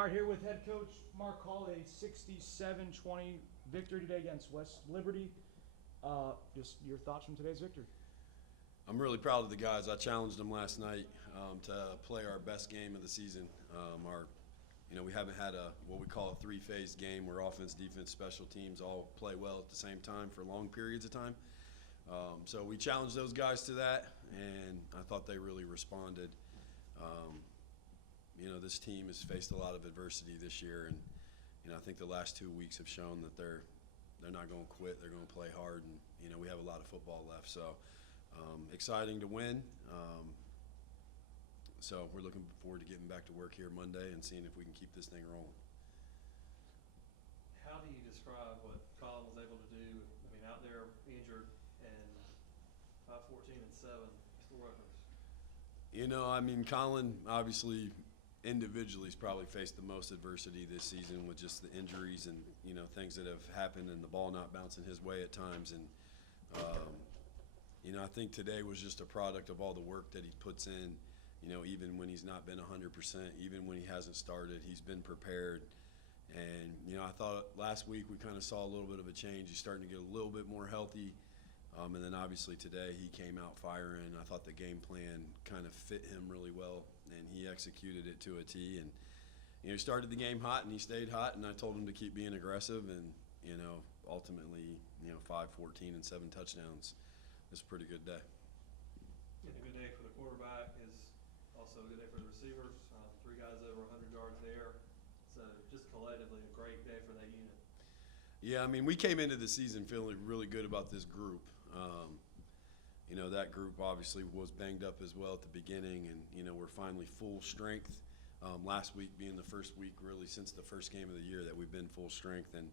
All right, here with head coach Mark Hall, a 67-20 victory today against West Liberty. Just your thoughts from today's victory. I'm really proud of the guys. I challenged them last night to play our best game of the season. We haven't had what we call a three-phase game where offense, defense, special teams all play well at the same time for long periods of time. So we challenged those guys to that, and I thought they really responded. This team has faced a lot of adversity this year, and I think the last 2 weeks have shown that they're not going to quit. They're going to play hard, and we have a lot of football left. So exciting to win. So we're looking forward to getting back to work here Monday and seeing if we can keep this thing rolling. How do you describe what Colin was able to do? I mean, out there injured and 5-14-7 school records. Colin obviously individually has probably faced the most adversity this season with just the injuries and things that have happened and the ball not bouncing his way at times. And I think today was just a product of all the work that he puts in. Even when he's not been 100%, even when he hasn't started, he's been prepared. And I thought last week we kind of saw a little bit of a change. He's starting to get a little bit more healthy. And then obviously today he came out firing. I thought the game plan kind of fit him really well, and he executed it to a T. And he started the game hot, and he stayed hot. And I told him to keep being aggressive. And ultimately, 5-14-7 touchdowns. It's a pretty good day. And a good day for the quarterback is also a good day for the receivers. 3 guys over 100 yards there. So just collectively a great day for that unit. Yeah, we came into the season feeling really good about this group. That group obviously was banged up as well at the beginning, and we're finally full strength. Last week being the first week really since the first game of the year that we've been full strength. And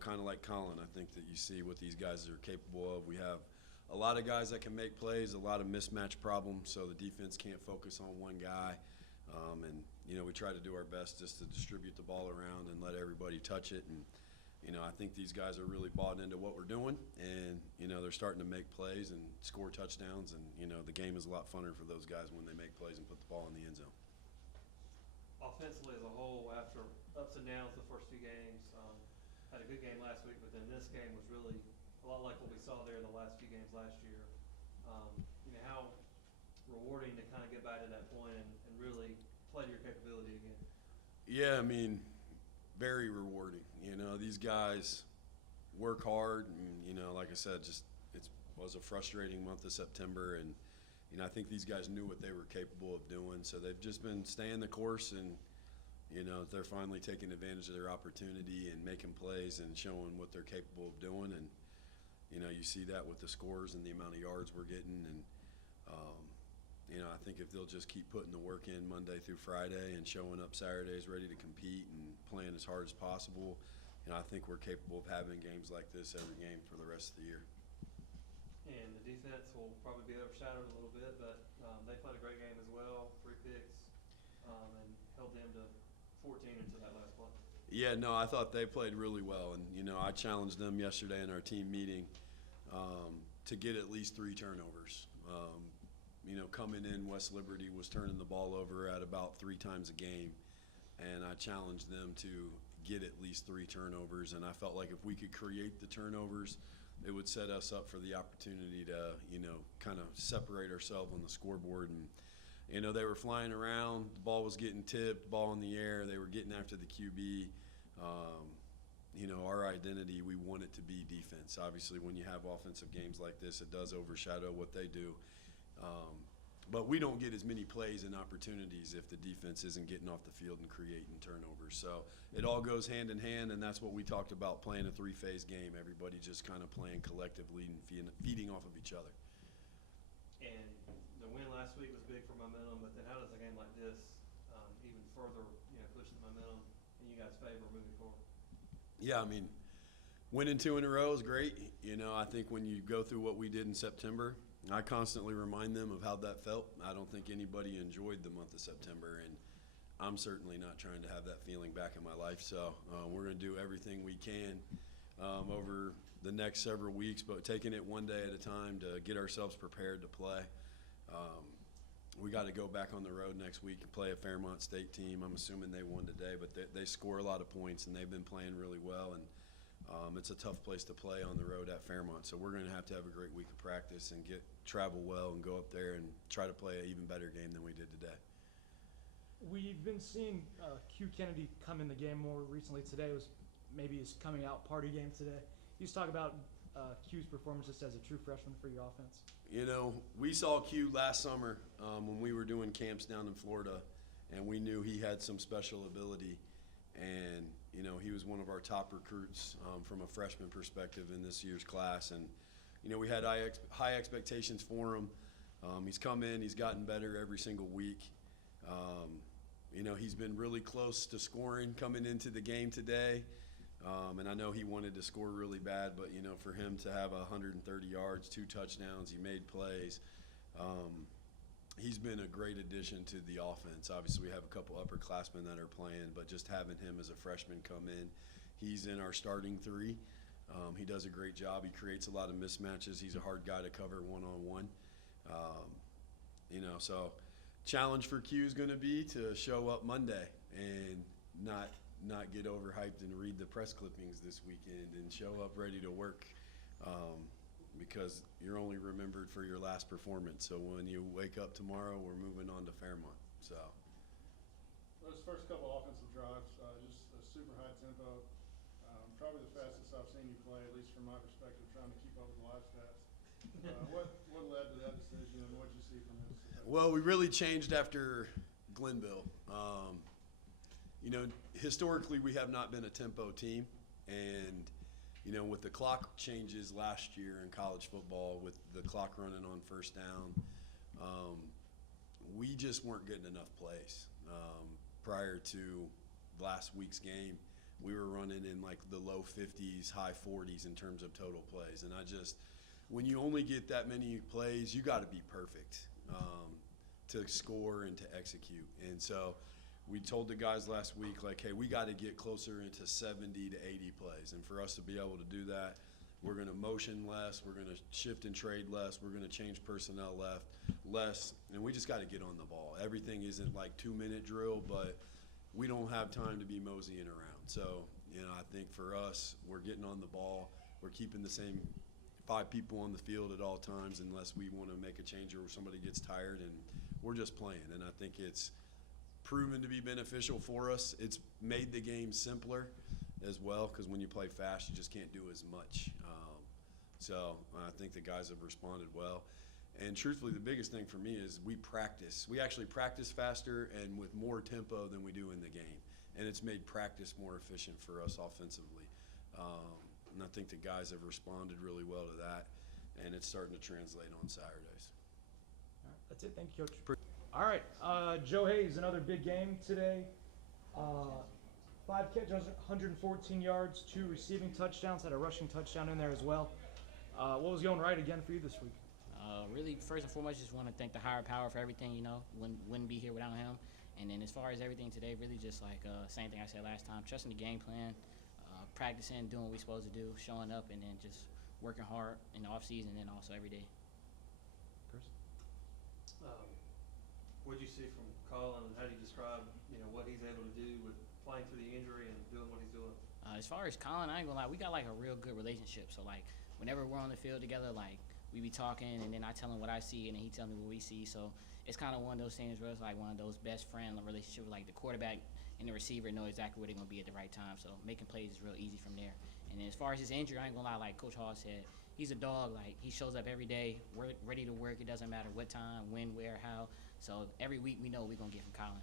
kind of like Colin, I think that you see what these guys are capable of. We have a lot of guys that can make plays, a lot of mismatch problems, so the defense can't focus on one guy. We try to do our best just to distribute the ball around and let everybody touch it. And I think these guys are really bought into what we're doing, and they're starting to make plays and score touchdowns. And the game is a lot funner for those guys when they make plays and put the ball in the end zone. Offensively as a whole, after ups and downs the first 2 games, had a good game last week, but then this game was really a lot like what we saw there in the last few games last year. How rewarding to kind of get back to that point and really play to your capability again. Yeah, very rewarding. These guys work hard, and like I said, it was a frustrating month of September, and I think these guys knew what they were capable of doing, so they've just been staying the course, and they're finally taking advantage of their opportunity and making plays and showing what they're capable of doing. And you see that with the scores and the amount of yards we're getting. And I think if they'll just keep putting the work in Monday through Friday and showing up Saturdays ready to compete and playing as hard as possible, I think we're capable of having games like this every game for the rest of the year. And the defense will probably be overshadowed a little bit, but they played a great game as well, 3 picks, and held them to 14 into that last play. Yeah, no, I thought they played really well, and I challenged them yesterday in our team meeting to get at least 3 turnovers. Coming in, West Liberty was turning the ball over at about 3 times a game, and I challenged them to get at least 3 turnovers. And I felt like if we could create the turnovers, it would set us up for the opportunity to, kind of separate ourselves on the scoreboard. And they were flying around, the ball was getting tipped, ball in the air, they were getting after the QB. Our identity, we want it to be defense. Obviously, when you have offensive games like this, it does overshadow what they do. But we don't get as many plays and opportunities if the defense isn't getting off the field and creating turnovers. So it all goes hand in hand, and that's what we talked about, playing a 3-phase game. Everybody just kind of playing collectively and feeding off of each other. And the win last week was big for momentum, but then how does a game like this even further push the momentum in you guys' favor moving forward? Yeah, winning 2 in a row is great. I think when you go through what we did in September, I constantly remind them of how that felt. I don't think anybody enjoyed the month of September, and I'm certainly not trying to have that feeling back in my life. So we're going to do everything we can over the next several weeks, but taking it one day at a time to get ourselves prepared to play. we got to go back on the road next week and play a Fairmont State team. I'm assuming they won today, but they score a lot of points, and they've been playing really well. And it's a tough place to play on the road at Fairmont. So we're going to have a great week of practice and travel well and go up there and try to play an even better game than we did today. We've been seeing Q Kennedy come in the game more recently. Today was maybe his coming out party game today. You just talk about Q's performance just as a true freshman for your offense. You know, we saw Q last summer when we were doing camps down in Florida, and we knew he had some special ability. And, you know, he was one of our top recruits from a freshman perspective in this year's class. And, you know, we had high expectations for him. He's come in, he's gotten better every single week. You know, he's been really close to scoring coming into the game today. And I know he wanted to score really bad, but, you know, for him to have 130 yards, 2 touchdowns, he made plays. He's been a great addition to the offense. Obviously, we have a couple upperclassmen that are playing, but just having him as a freshman come in, he's in our starting 3. He does a great job. He creates a lot of mismatches. He's a hard guy to cover one-on-one. You know, so challenge for Q is going to be to show up Monday and not get overhyped and read the press clippings this weekend and show up ready to work. Because you're only remembered for your last performance. So when you wake up tomorrow, we're moving on to Fairmont. So those first couple offensive drives, just a super high tempo. Probably the fastest I've seen you play, at least from my perspective, trying to keep up with the live stats. What led to that decision, and what did you see from this? well, we really changed after Glenville. You know, historically we have not been a tempo team, and you know, with the clock changes last year in college football, with the clock running on first down, we just weren't getting enough plays. Prior to last week's game, we were running in like the low 50s, high 40s in terms of total plays. And when you only get that many plays, you got to be perfect to score and to execute. And so we told the guys last week, like, hey, we got to get closer into 70 to 80 plays. And for us to be able to do that, we're going to motion less, we're going to shift and trade less, we're going to change personnel less, and we just got to get on the ball. Everything isn't like 2-minute drill, but we don't have time to be moseying around. So, you know, I think for us, we're getting on the ball. We're keeping the same 5 people on the field at all times unless we want to make a change or somebody gets tired, and we're just playing. And I think it's proven to be beneficial for us. It's made the game simpler as well, because when you play fast, you just can't do as much. So I think the guys have responded well. And truthfully, the biggest thing for me is we practice. We actually practice faster and with more tempo than we do in the game. And it's made practice more efficient for us offensively. And I think the guys have responded really well to that, and it's starting to translate on Saturdays. All right, that's it. Thank you, Coach. All right, Joe Hayes, another big game today. 5 catches, 114 yards, 2 receiving touchdowns, had a rushing touchdown in there as well. What was going right again for you this week? Really, first and foremost, just want to thank the higher power for everything. You know, wouldn't be here without him. And then as far as everything today, really just like same thing I said last time, trusting the game plan, practicing, doing what we're supposed to do, showing up, and then just working hard in the off season and also every day. Chris? What did you see from Colin, and how do you describe, you know, what he's able to do with playing through the injury and doing what he's doing? As far as Colin, I ain't gonna lie, we got like a real good relationship. So like whenever we're on the field together, like we be talking, and then I tell him what I see, and then he tell me what we see. So it's kind of one of those things where it's like one of those best friend relationships. Like the quarterback and the receiver know exactly where they're gonna be at the right time. So making plays is real easy from there. And then as far as his injury, I ain't gonna lie, like Coach Hall said, he's a dog. Like he shows up every day, ready to work. It doesn't matter what time, when, where, how. So every week we know we're gonna get from Colin.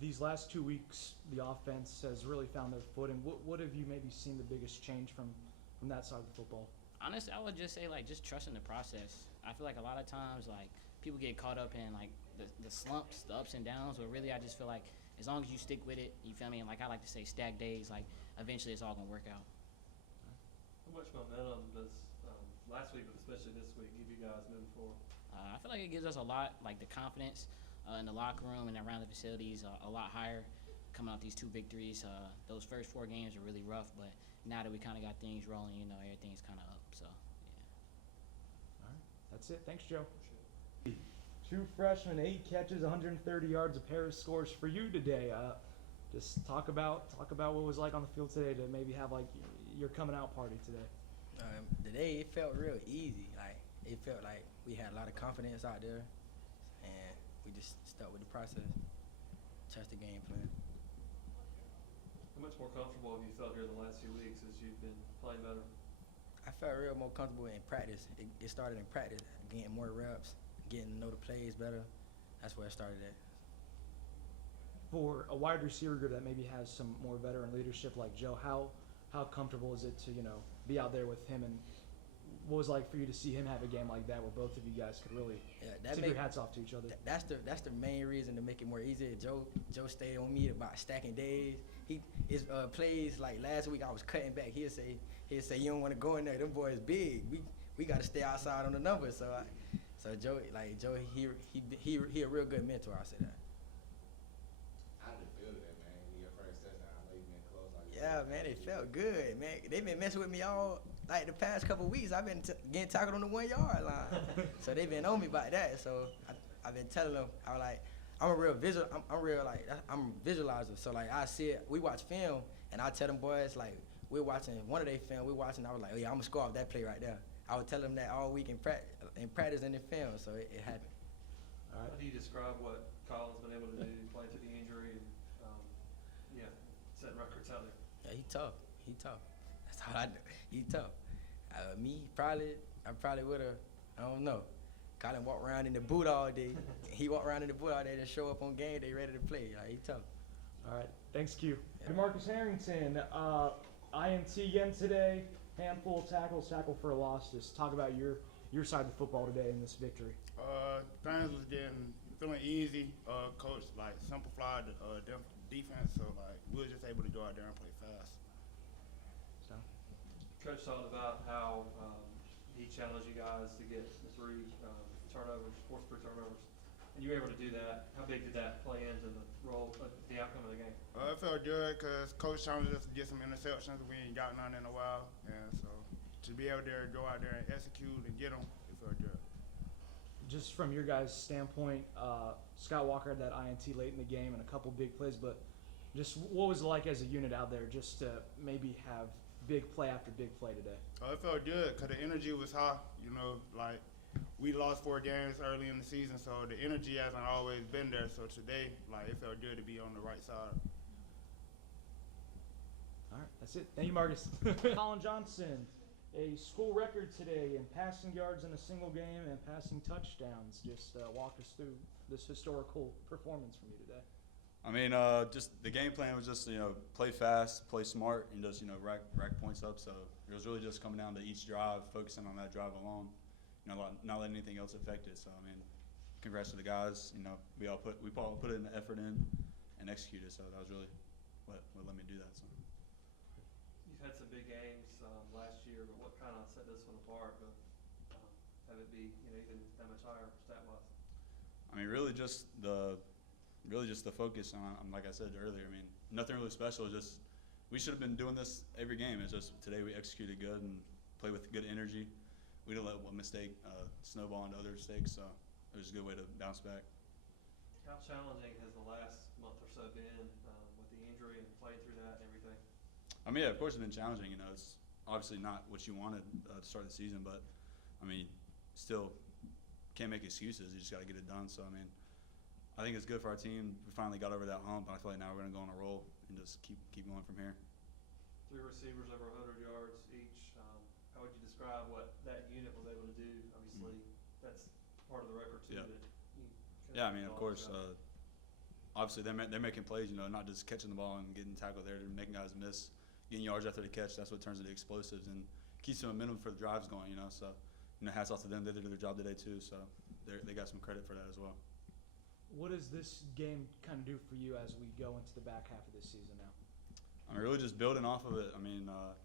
These last 2 weeks, the offense has really found their footing. What have you maybe seen the biggest change from that side of the football? Honestly, I would just say like just trusting the process. I feel like a lot of times like people get caught up in like the slumps, the ups and downs, but really I just feel like as long as you stick with it, you feel me? And like I like to say, stack days, like eventually it's all gonna work out. How much momentum does last week, but especially this week, give you guys moving forward? I feel like it gives us a lot, like the confidence in the locker room and around the facilities a lot higher coming out these 2 victories. Those first 4 games are really rough, but now that we kind of got things rolling, you know, everything's kind of up. So, yeah. All right, that's it. Thanks, Joe. True freshman, 8 catches, 130 yards, a pair of scores for you today. Just talk about what it was like on the field today to maybe have like your coming out party today. Today it felt real easy. Like it felt like we had a lot of confidence out there, and we just stuck with the process, trust the game plan. How much more comfortable have you felt here the last few weeks as you've been playing better? I felt real more comfortable in practice. It started in practice, getting more reps, getting to know the plays better. That's where it started at. For a wide receiver that maybe has some more veteran leadership like Joe, how comfortable is it to be out there with him, and what was it like for you to see him have a game like that where both of you guys could really tip your hats off to each other? That's the main reason to make it more easy. Joe stayed on me about stacking days. His plays like last week I was cutting back. He'll say you don't want to go in there. Them boys big. We got to stay outside on the numbers. So Joe he a real good mentor. I say that. How did it feel today, man? Your first touchdown. I know you've been close. Yeah, man, it felt good, man. They've been messing with me all like the past couple of weeks. I've been getting tackled on the 1 yard line, so they've been on me about that. So I've been telling them, I'm a real visualizer. So like I see it, we watch film, and I tell them boys like we're watching one of their film. I was like, oh yeah, I'm gonna score off that play right there. I would tell them that all week in practice and in film. So it happened. All right. How do you describe what Colin's been able to do, playing through the injury, and setting records out there? Yeah, he tough. That's all I know. He tough. I probably would have, I don't know. Colin walked around in the boot all day. He walked around in the boot all day to show up on game day ready to play. Like, he tough. All right, thanks, Q. Yeah. DeMarcus Harrington, INT again today, handful of tackles, tackle for a loss. Just talk about your side of the football today in this victory. Things was feeling easy. Coach simplified the defense, so we were just able to go out there and play fast. So, Coach talked about how he challenged you guys to get the 3 forced 3 turnovers, and you were able to do that. How big did that play into the outcome of the game? It felt good because Coach challenged us to get some interceptions. We ain't got none in a while, and so to be able to go out there and execute and get them, it felt good. just from your guys' standpoint, Scott Walker had that INT late in the game and a couple big plays, but just what was it like as a unit out there just to maybe have big play after big play today? It felt good because the energy was high. We lost 4 games early in the season, so the energy hasn't always been there. So today, it felt good to be on the right side. All right, that's it. Thank you, Marcus. Colin Johnson, a school record today in passing yards in a single game and passing touchdowns. Just walk us through this historical performance from you today. I mean, just the game plan was just, play fast, play smart, and just, rack points up. So it was really just coming down to each drive, focusing on that drive alone, not letting anything else affect it. So, I mean, congrats to the guys. We all put in the effort in and executed. So that was really what let me do that. So. You've had some big games last year, but what kind of set this one apart? But have it be even that much higher stat-wise? I mean, really just the focus on, like I said earlier. I mean, nothing really special. Just we should have been doing this every game. It's just today we executed good and played with good energy. We didn't let one mistake snowball into other mistakes, so it was a good way to bounce back. How challenging has the last month or so been with the injury and playing through that and everything? I mean, yeah, of course it's been challenging. It's obviously not what you wanted to start the season, but I mean, still can't make excuses. You just got to get it done. So I mean, I think it's good for our team. We finally got over that hump. I feel like now we're gonna go on a roll and just keep going from here. 3 receivers over 100 yards each. How would you describe what that unit was able to do? Obviously, that's part of the record too. Yeah. That Yeah, I mean, of course. Obviously, they're making plays. Not just catching the ball and getting tackled there. They're making guys miss, getting yards after the catch. That's what turns into explosives and keeps the momentum for the drives going. So, hats off to them. They did their job today too. So, they got some credit for that as well. What does this game kind of do for you as we go into the back half of this season now? I mean, really just building off of it. I mean, I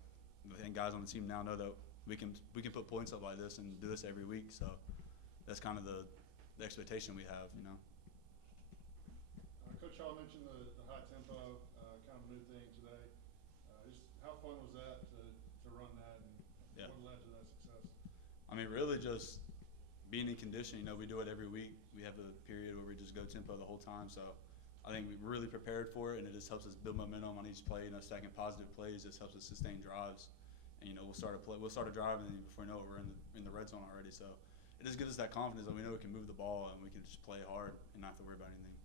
think guys on the team now know that we can put points up like this and do this every week. So that's kind of the expectation we have. Coach Shaw mentioned the high tempo, kind of a new thing today. Just how fun was that to run that, and Yeah. what led to that success? I mean, really just being in condition, you know, we do it every week. We have a period where we just go tempo the whole time. So I think we really prepared for it, and it just helps us build momentum on each play. You know, stacking positive plays just helps us sustain drives. And you know, we'll start a drive, and then before we know it, we're in the red zone already. So it just gives us that confidence that we know we can move the ball and we can just play hard and not have to worry about anything.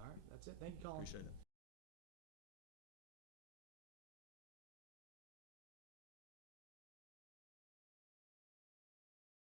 All right, that's it. Thank you, Colin. Appreciate it.